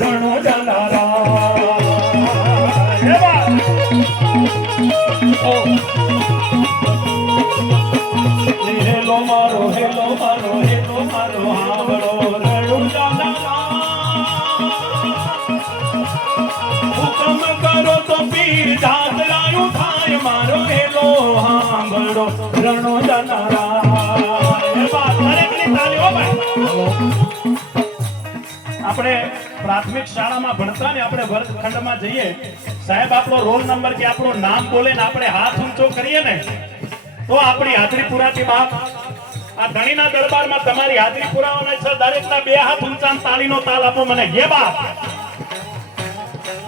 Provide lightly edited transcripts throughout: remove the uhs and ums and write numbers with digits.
રણો જલારા hello મારો hello મારો hello મારો હાવડો રણો જલારા હુકમ કરો તો પીર જાતરાયું થાય મારો હેલો હાંભળો રણો જલારા એ વાત દરેકની તાળી હો ભાઈ આપણે પ્રાથમિક શાળામાં ભણતા ને આપણે વર્ગખંડમાં જઈએ સાહેબ આપણો રોલ નંબર કે આપણું નામ બોલે ને આપણે હાથ ઊંચો કરીએ ને તો આપણી હાજરી પુરાતી બાપ આ ધણીના દરબારમાં તમારી હાજરી પુરાવાના છે દરેકના બે હાથ ઊંચા તાળીનો તાલ આપો મને ગે બાપ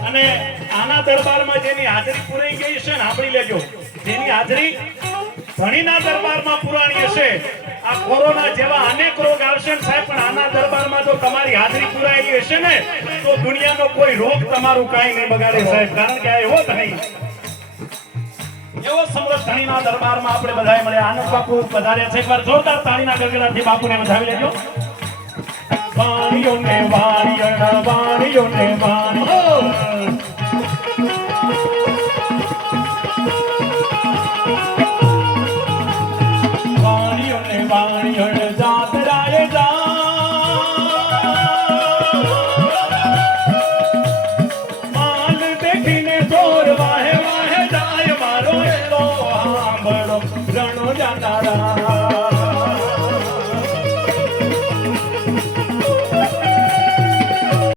અને આના દરબારમાં જેની હાજરી પુરાઈ ગઈ છે ને સાંભળી લેજો જેની હાજરી ધણીના દરબારમાં પુરાણી હશે આ કોરોના જેવા અનેક રોગ આવશે ને સાહેબ પણ આના દરબારમાં જો તમારી હાજરી પુરાયેલી હશે ને તો દુનિયાનો કોઈ રોગ તમારું કાંઈ નહીં બગાડે સાહેબ કારણ કે આ એવો ધણી એવો સમૃદ્ધ ધણીના દરબારમાં આપણે બધાએ મળ્યા આનંદ બાપુ વધારે છે એકવાર જોરદાર તાળીના ગગડાથી બાપુને વધાવી લેજો વાણીઓ ને વાણીઓ વાણીઓ ને વાણીઓ વાણીઓ જાતરાએ માલ દેખીને જોર વાહે વાહે જાય મારો હેલો હાંભળો રણો જાનારા